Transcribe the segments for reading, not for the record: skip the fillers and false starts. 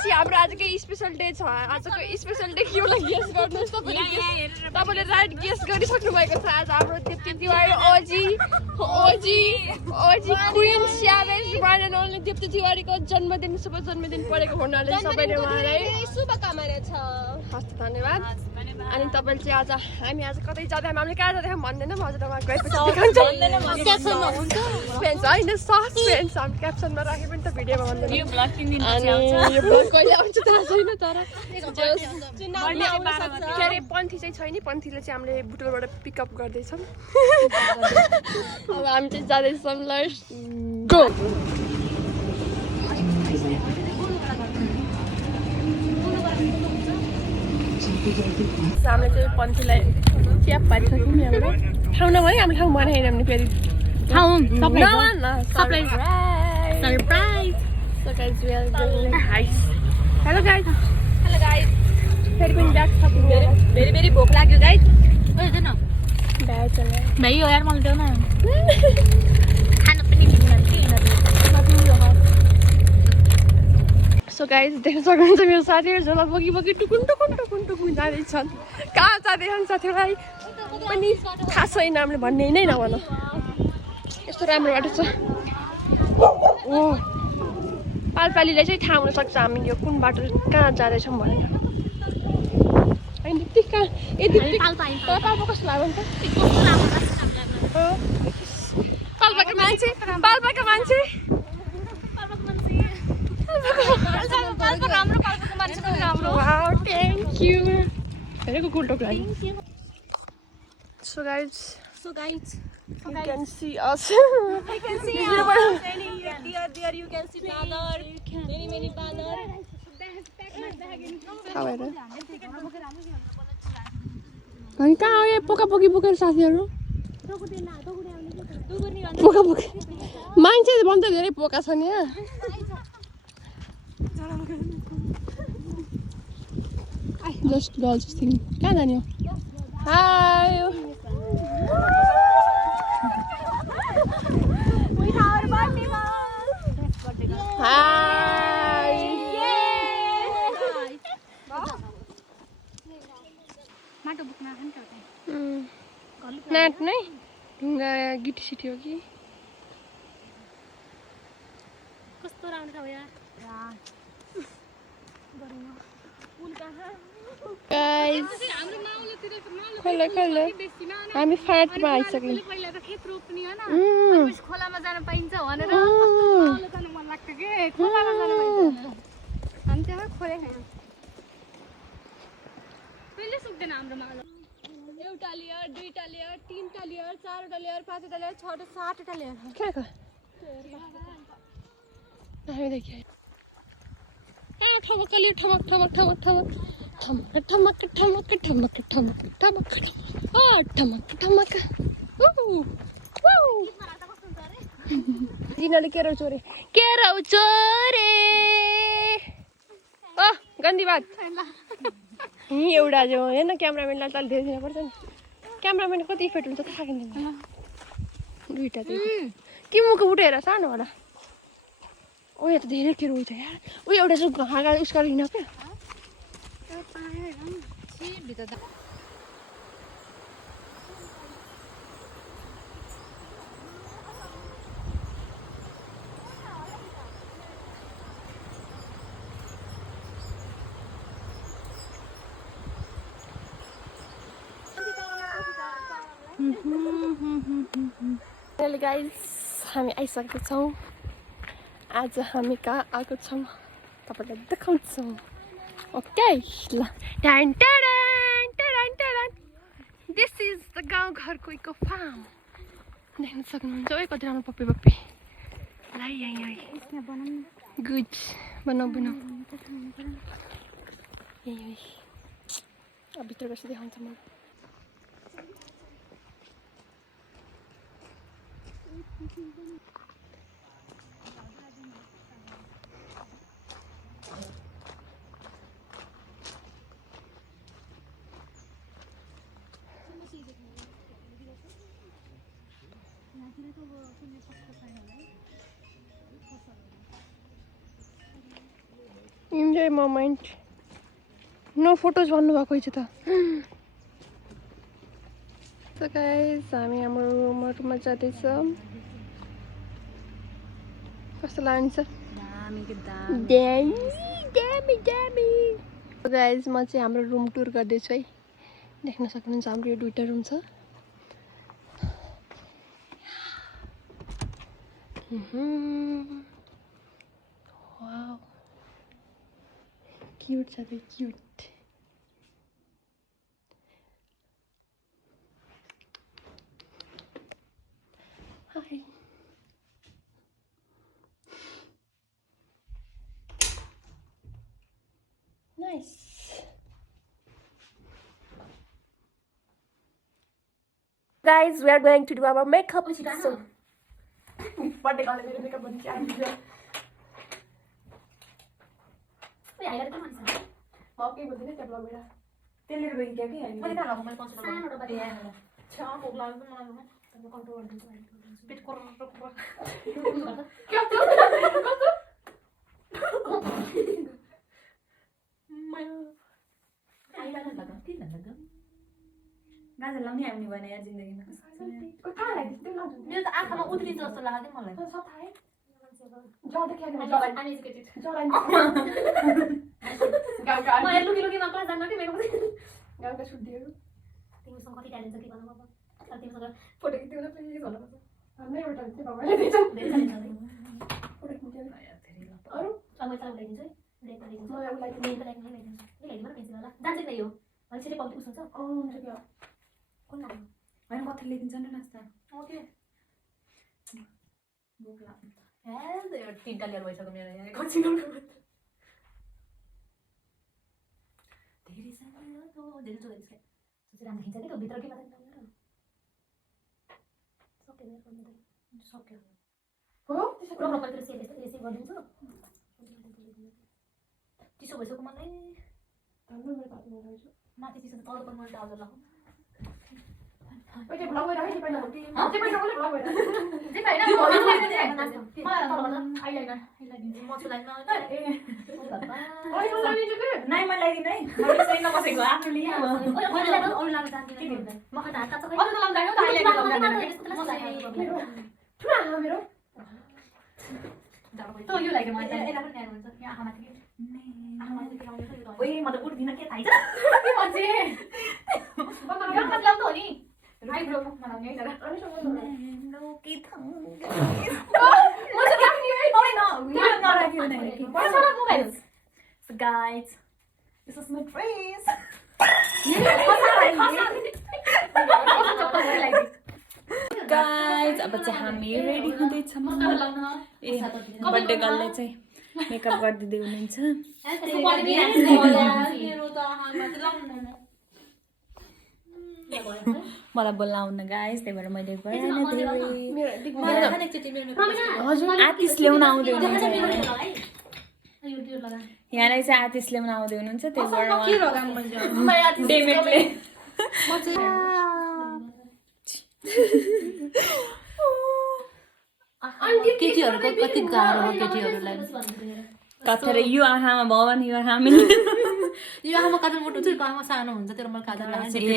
भनेपछि हाम्रो आजको स्पेशल डे छ आजको स्पेशल डे के होला गेस गर्नुहोस् तपाईले राइट गेस गरिसक्नु भएको छ आज हाम्रो Dipti Tiwari OG queen savage one and only Dipti तिवारीको जन्मदिन शुभ जन्मदिन परेको हुनाले सबैले उहाँलाई शुभकामना छ हस्त धन्यवाद अनि तपाईले चाहिँ आज हामी आज कतै जाँदा हामीले कहाँ जाँदा भन्दैनौँ हजुर उहाँ गएपछि देखाउँछौँ सस्पेन्स होइन सस्पेन्स हामी क्याप्सनमा राखे पनि त भिडियोमा भन्दैन यो ब्लग 3 दिन पछि आउँछ यो ब्लग कहिले आउँछ थाहा छैन तर के अरे पन्थी चाहिँ छैन पन्थीले चाहिँ हामीले बुटोलबाट पिकअप गर्दैछौँ अब हामी चाहिँ जाँदैछौँ लेट्स गो हामीले चाहिँ पन्थीलाई च्याप पारिसक्यौँ यहाँबाट ठाउँ नभने हामीले ठाउँ बनाएन भने फेरि ठाउँ surprise So guys, we are going nice. Hello guys. फेरि पनि ब्याग थप्नु भेरी भोक लाग्यो गाइस ओइ हेर्न ब्याग चल्यो भाइ हो यार मलाई देऊ न खान पनि मिल्दैन के सो गाइस देख्न सक्नुहुन्छ मेरो साथीहरु झोला बोकी टुकुन जाँदैछन् कहाँ जाँदैछन् साथीहरुलाई पनि थाहा छैन हामीले भन्ने नै नभन यस्तो राम्रो बाटो छ ओ पालपालीलाई चाहिँ थाहा हुनसक्छ हामी यो कुन बाटो कहाँ जाँदैछौँ भनेर होइन दिप्ती कहाँ ए दिप्ती पाल्पा कस्तो लाग्यो नि त पाल्पाको मान्छे वाउ थ्याङ्क यू हेरेको गुल्टोको लागि So guys, you can see us. I can see us. There you can see banner. Many banner. However. अनि कहाँ हो यो पोकापोकी बोकेर साथीहरु पोकापोकी मान्छे भन्दा धेरै पोका छ नि यहाँ जस्ट गर्ल्स थिङ कहाँ जाने हो हाय हाय माटो बोक्न आँट नाट नै ढुङ्गा गिटी सिटी हो कि कस्तो राम्रो छ यार गाइस खोला हामी फाँटमा आइसक्यौँ खोलामा जान पाइन्छ भनेर कस्तो जान मन लाग्छ के खोलामा जान पाइन्छ हामी त्यहाँ खोले खायौँ कहिले सुक्दैन हाम्रो मालो एउटा लेयर दुईटा लेयर तीनटा लेयर चारवटा लेयर पाँचवटा लेयर छवटा सातवटा लेयर कहाँको हामी देखियो ठमक लियो ठमक जिनाले केराउ चोरे गन्दी बात एउटा जो हेर्न क्यामेराम्यानलाई त धेरै दिनुपर्छ नि क्यामेराम्यान कति इफेक्ट हुन्छ थाहा छैन दुईटा के मुख उठेर सानो होला ओ यहाँ त धेरै केरो हुन्छ यार ऊ एउटा चाहिँ हाँगा उसका हिँड क्या गाइस हामी आइसकेको छौँ आज हामी कहाँ आएको छौँ तपाईँलाई देखाउँछौँ ओके ल दिस इज द गाउँ घरको इको फार्म देख्न सक्नुहुन्छ है कति राम्रो पप्पी ल यहीँ गुड बनाऊ यहीँ अब भित्र बसी देखाउँछ म इन्जोय मोमेन्ट नो फोटोज भन्नुभएको छ त So guys, हामी हाम्रो रुममा जाँदैछ कस्तो लाग्छ दामी So guys, म चाहिँ हाम्रो रुम टुर गर्दैछु है देख्न सक्नुहुन्छ हाम्रो यो दुईटा रुम छ वाउ क्यूट छ त cute Hi. Nice. Guys, we are going to do our makeup. So, what they call it? Makeup on the channel. Okay, but then it's a blogger. Tell her when you get here. What is that? I'm going to go. Chop or blog. Bit corner. गाजर लाउने आउने भएन यार जिन्दगीमा मेरो त आँखामा उद्री जस्तो लाग्यो मलाई मलाई लुकी क्लास जान्न कि मेरो गाउँका छुट्टीहरू तिमीसँग कति ट्यालेन्ट छ के भन्नु बाबा तिमीसँग फोटो खिच्नु प्लिज भन्नुपर्छ हाम्रै एउटा चाहिँ बाबाले दिन्छ फोटो खिच्नु अरू अब यता उडाइदिन्छु है मलाई उसलाई जान्छ नि यो अनि छिटै पक्की उस हुन्छ हुन्छ क्या कुन नाम होइन कति लेखिन्छ नि नास्ता ओके भोक लाग्छ हे यो तीनटा लिएर भइसक्यो मेरो यहाँ कचिङको धेरै सानो तो धेरै जोड यसले सोचेर हामी खिच्छ कि त्यो भित्र के मात्र सक्यो हो त्यसको प्रोफाइल सेभ गरिदिन्छु चिसो भइसक्यो मलाई राम्रो मेरो तातो भइरहेछ माथि चिसो तल पनि मैले टाउजर लगाउँ ओके ब्लग भइरहेछ नि पहिला चाहिँ पहिला मैले ब्लग भइरहेछ जे हैन मलाई तल आइलाइनर मछु लाइनमा ओइ मलाई नि के नाइ मलाई लगाइदिनु है मैले चाहिँ नबसेको आफ्नो लिएँ अरु लाउन जान्दिन म खा हात काट्छ अरु त लाउँदैन हो त आइलाइनर लाउँदैन ठुला मेरो तो यो लाग्यो मलाई एला पनि न्यानो हुन्छ यहाँ आमाथि आमाथि के लाउने यो ओइ म त उठ्दिन के थाहै छ के भन्छे यो मत लाउँदा हो नि आइब्रो मलाई यही जग्गा नो के थङ म चाहिँ राख्ने है ओइ न यो नराख्यो नि बडा mobile So guys, this is my dress. Guys, अब चाहिँ हामी रेडी हुँदैछौँ ए बर्थडे गर्लले चाहिँ मेकअप गरिदिँदै हुनुहुन्छ मलाई बोल्न आउन गाइस त्यही भएर मैले आतिश ल्याउन आउँदै हुनुहुन्छ यहाँलाई चाहिँ आतिश ल्याउन आउँदै हुनुहुन्छ त्यही भएर डेभिडले केटीहरुको कति गाह्रो हो केटीहरुलाई कथेर यो आँखामा भवन यो हामी यो आमा काजल मोटो चाहिँ आमा सानो हुन्छ तर मलाई काजल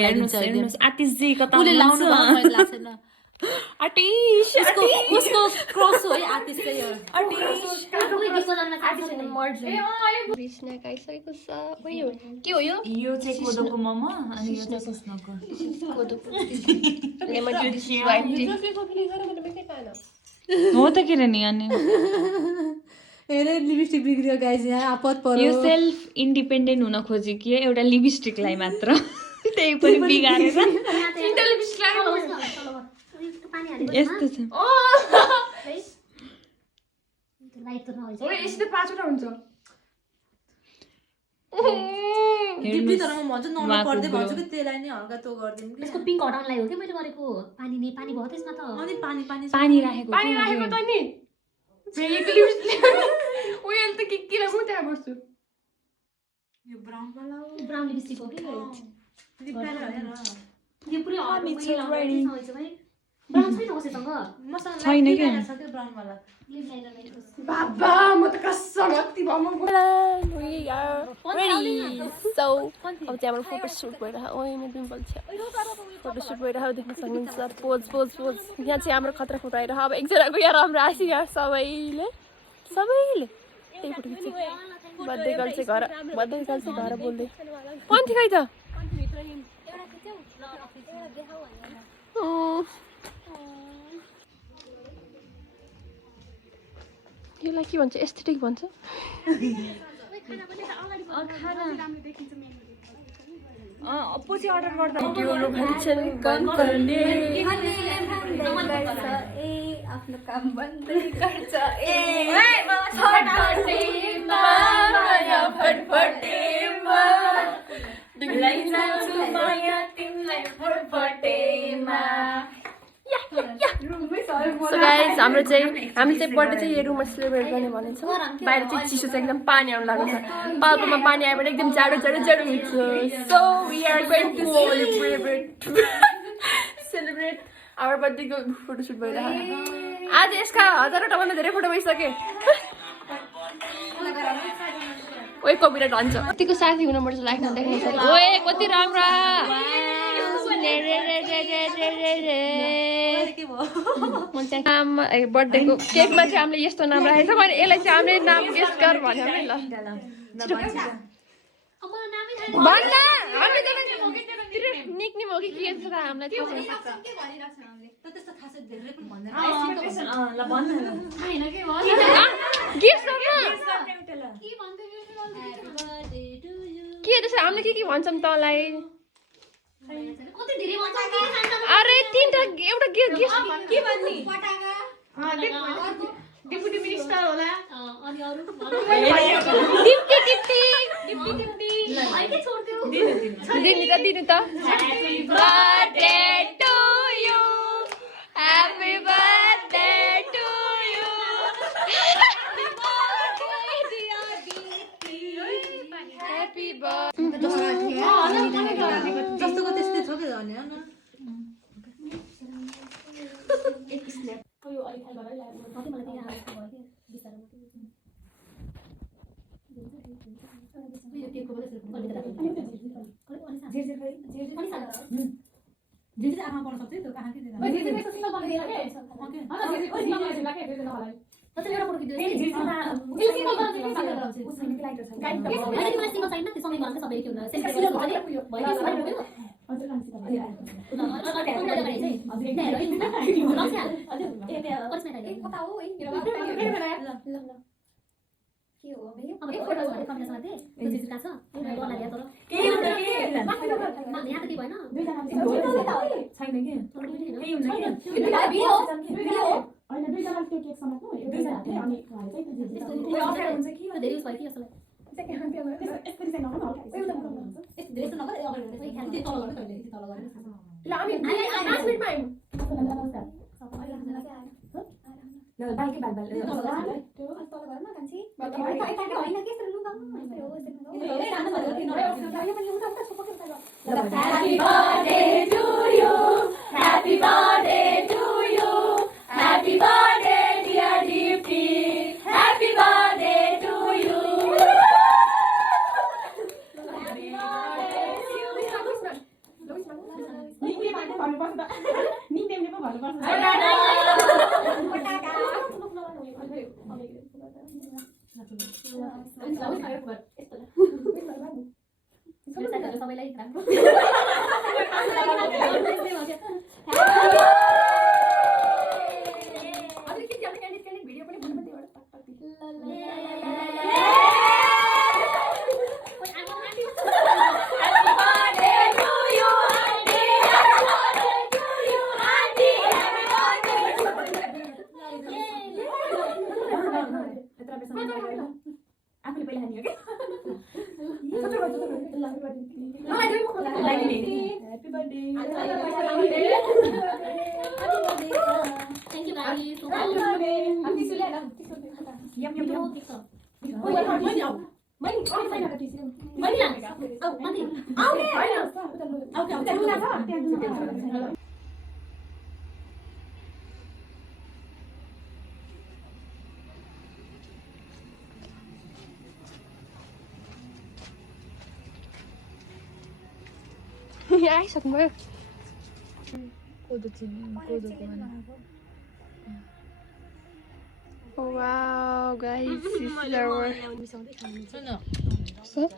हेर्नुस् आतिश जी कता उले लाउनु मलाई लाग्छ न आतिश उसको क्रस हो है आतिश चाहिँ यो स्न्याक आइसकेको छ उयो के हो यो यो चाहिँ कोदोको मोमो अनि यो चाहिँ सुस्नको कोदोको लेमन जुस वाइट टी हो त के रे नि अनि हेरे लिपस्टिक बिग्रियो गाइस यहाँ आपत पर्यो यो सेल्फ इन्डिपेन्डेन्ट हुन खोजे कि एउटा लिपस्टिकलाई मात्र त्यही पनि बिगारेर तिनटा लिपस्टिक लगाएको यस्तो छ ओए यस्तो पाँचवटा हुन्छ दिप्पी तर म भन्छु नर्मल पर्दै भन्छु कि त्यसलाई नि हल्का तो गर्दिन कि यसको पिङ्क हटाउनलाई हो कि मैले गरेको पानी भयो त्यसमा त अनि पानी राखेको पानी राखेको त नि फेरि लिपस्टिक ओए त के लाग्नु त्यहाँ बस्छु यो ब्राउन लिपस्टिक हो कि यो पुरै ब्राउन छैन कसैसँग छैन के ब्राउन वाला बाबा म त कसम अति We are ready. So अब चाहिँ हाम्रो फोटो सुट भइरहेको ओइ मेरो पिम्पल छ फोटो सुट भइरहेको देख्न सक्नुहुन्छ पोज पोज पोज यहाँ चाहिँ हाम्रो खतरा फोटो आइरहेको अब एकजनाको यहाँ राम्रो आसी यहाँ सबैले त्यही फोटो खिच्छ बर्थडे गर्ल चाहिँ घर बोल्दै पन्थी खै त यसलाई के भन्छ एस्थेटिक भन्छ पछि अर्डर गर्दा आफ्नो काम बन्दै गर्छ So guys, हामीले चाहिँ बर्थडे चाहिँ यो रुममा सेलिब्रेट गर्ने भनेको छौँ बाहिर चाहिँ चिसो छ एकदम पानी आउनु लागेको छ पाल्पोमा पानी आयो भने एकदम जाडो हुन्छ so we are going to celebrate our बर्थडेको फोटोसुट भइरहेको आज यसका हजारवटा भन्दा धेरै फोटो भइसके ओए कपिराइट भन्छ कतिको साथी हुनुपर्छ लाइफमा देख्न सक्छ ओए कति राम्रा बर्थडेको केकमा चाहिँ हामीले यस्तो नाम राखेको छ भने यसलाई चाहिँ हामीले नाम गेस गर भन्यो है ल निक्नेम हो कि के छ हामीलाई के त्यसो हामीले के भन्छौँ तँलाई अरे तीनटा एउटा के भन्ने डिप्युटी मिनिस्टर होला अनि अरु दिनु त happy birthday to you happy birthday to you happy birthday जस्तोको त्यस्तै छ के भने यहाँ आइसक्नुभयो कोदो चिनी कोदोको Wow, guys, this is our... So?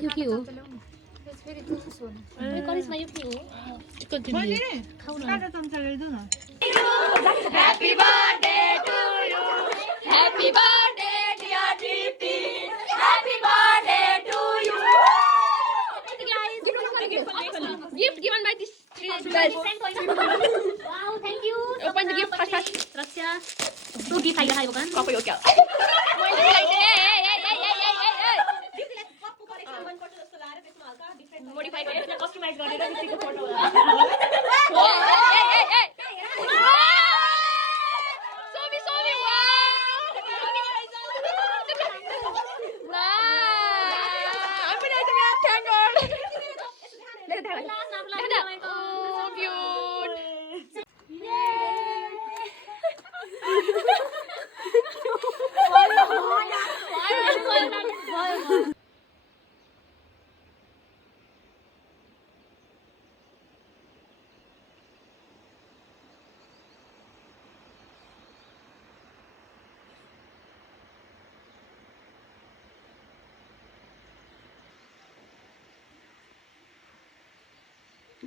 यो के हो कलेजमा यो के हो खाऊ न Happy birthday to you. Happy birthday, dear Deepti. Happy birthday to you. Gift given by these three guys. Wow, thank you. Open the gift fast, fast. Raksha. Two gift ayo hai bukan? Apa yo kya? Modify गरेर customize गरेर दिदीको photo होला Somi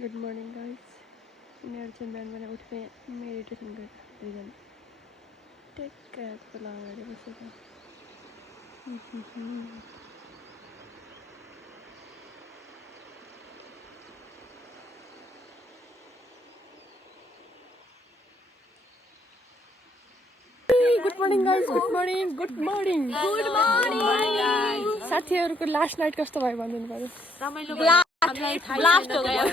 Good morning, guys. उनीहरू चाहिँ बिहान उठ्ने meditation गरेर टेक्क लगाएर बसेको good morning guys good morning good morning good morning साथीहरूको लास्ट नाइट कस्तो भयो भनिदिनु पर्यो ब्लास्ट हो गयो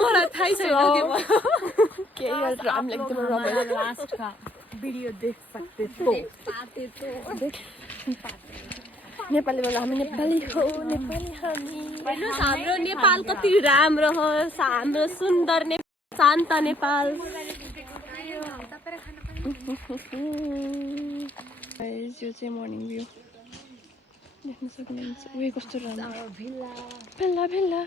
मलाई थाहै छैन के यार हामीले एकदम रमाइलो लास्ट का वीडियो देख सकते हो नेपाली बोल्दा हामी नेपाली हो नेपाली हामी हेर्नुहोस् हाम्रो नेपाल कति राम्रो हो हाम्रो सुन्दर शान्त नेपाल गाइस यो चाहिँ मर्निङ भ्यू देख्न सक्नुहुन्छ उयो कस्तो राम्रो भेल्ला भेल्ला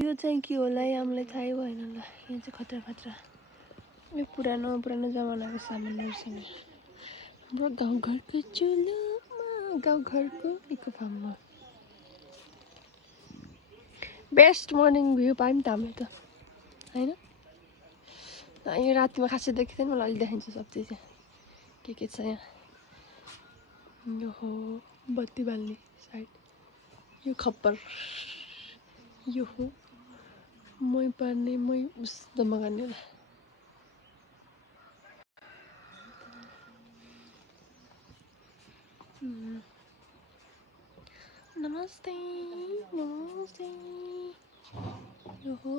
यो चाहिँ के होला हामीलाई थाहै भएन ल यहाँ चाहिँ खतरा खतरा यो पुरानो जमानाको सामानहरू छ नि हाम्रो गाउँघरको चुलोमा गाउँघरको निको फार्ममा बेस्ट मर्निङ भ्यू पायौँ नि त हामीले त होइन यो रातिमा खासै देखेको थिएन मलाई अलि देखाइन्छ सब चिज के छ यहाँ यो हो बत्ती बाल्ने साइड यो खप्पर यो हो मै पार्ने मै उस जम्मा गर्ने होला नमस्ते नमस्ते यो हो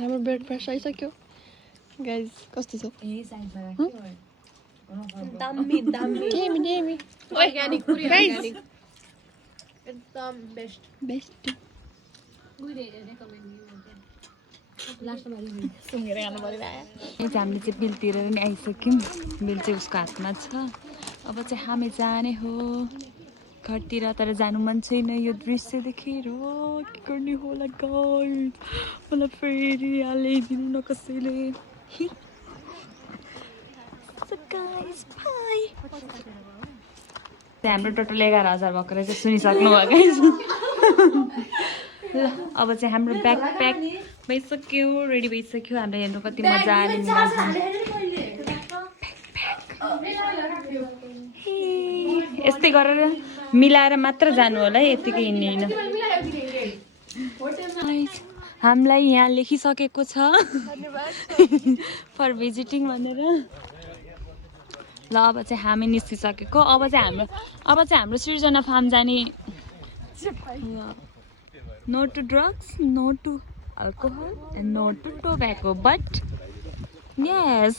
हाम्रो ब्रेकफास्ट आइसक्यो गाइज कस्तो छ दामी डेमी अर्ग्यानिक पुरै अर्ग्यानिक एकदम बेस्ट हामीले चाहिँ बिल तिरेर नि आइसक्यौँ बिल चाहिँ उसको हातमा छ अब चाहिँ हामी जाने हो घरतिर तर जानु मन छैन यो दृश्य देखेर के गर्ने होला गाइस मलाई फेरि हालिदिनु न कसैले हाम्रो टोटल 11,000 भएको रहेछ सुनिसक्नु भयो गाइस ल अब चाहिँ हाम्रो ब्याकप्याक भइसक्यो रेडी भइसक्यो हाम्रो हेर्नु कति मजा आयो यस्तै गरेर मिलाएर मात्र जानु होला है यतिकै हिँड्ने होइन हामीलाई यहाँ लेखिसकेको छ फर भिजिटिङ भनेर ल अब चाहिँ हामी निस्किसकेको अब चाहिँ हाम्रो सृजना फार्म जाने no to drugs no to alcohol and no to tobacco but yes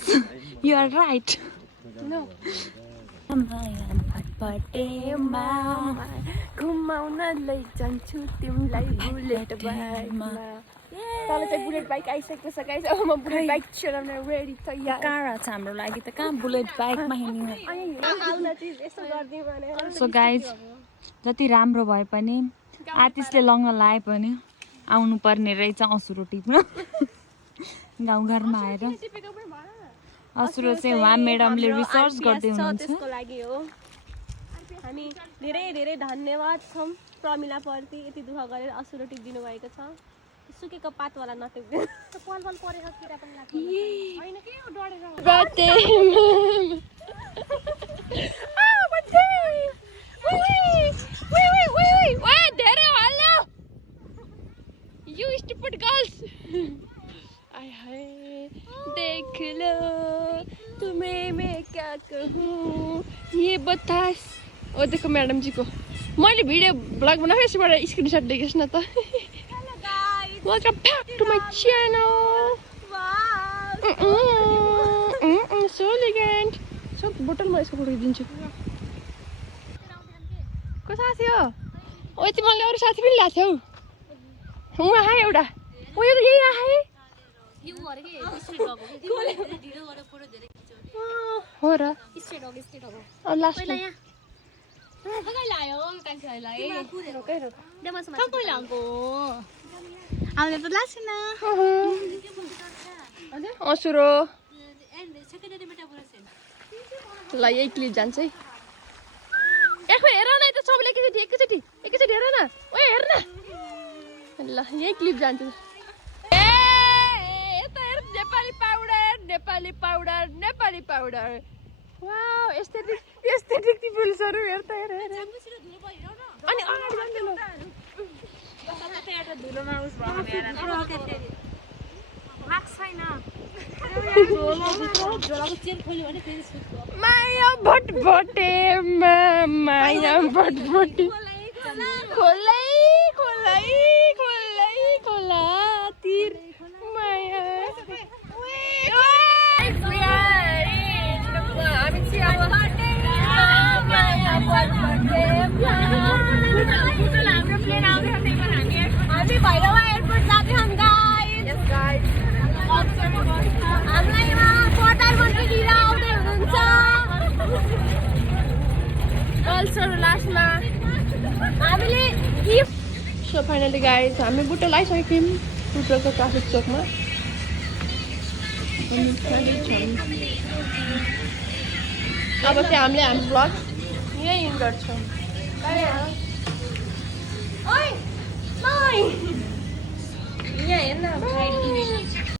you are right No. भटभटेमा घुमाउन लैजान्छु तिमीलाई बुलेट बाइकमा तल चाहिँ बुलेट बाइक आइसकेको छ गाइस अब म बुलेट बाइक चलाउन रेडी तयार कहाँ छ हाम्रो लागि त कहाँ बुलेट बाइकमा हिँड्ने आउन चाहिँ यसो गर्दिउँ भनेर सो गाइज जति राम्रो भए पनि आतिशले लङ्ग लाए पनि आउनु पर्ने रहेछ असुरो टिप्न गाउँघरमा आएर असुरो चाहिँ उहाँ म्याडमले रिसर्च गर्दै हुनुहुन्छ त्यसको लागि हो हामी धेरै धेरै धन्यवाद छौँ प्रमिला प्रति यति दुःख गरेर असुरो टिप दिनु भएको छ सुकेको पातवाला नटिप्दिनु पल परेको किरा पनि लाग्छ हैन के हो डढेर बर्थडे धेरै हल्लो You stupid girls! आय हाय देख लो तुम्हें मैं क्या कहूँ ये बतास ओ देखो मैडम जी को मैले भिडियो ब्लग बनाएको यसबाट स्क्रिनशट देखेस् न त Welcome back to my channel. So elegant. So बोतलमा यसको फोटो दिन्छु को साथी हो ओ तिमीले अरु साथी पनि ल्याथ्यौ हुँ आए एउटा ओ यो त यही आए हो र अब लास्ट असुरो ल यही क्लिप जान्छ है एकमा हेर न त सबैले एकैचोटि हेर न ओ हेर न ल यही क्लिप जान्छ नेपाली पाउडर वाउ एस्थेटिक पिल्सहरु हेर त हेर अनि अगाडि जान्दैन धुलोमा उस माया भटभटे माया भटभटे खोलातिर माया हामी भैरवा एयरपोर्ट जाँदैछौँ गाइस हामीलाई प्रधानमन्त्री लिएर आउँदै हुनुहुन्छ गर्ल्सहरु लास्टमा हामीले गिफ्ट सो फाइनली गाइस हामी बुटो लगाइसक्यौँ बुटोको ट्राफिक चोकमा अब चाहिँ हामीले हाम्रो ब्लग यही इन गर्छौँ यहाँ हेर्न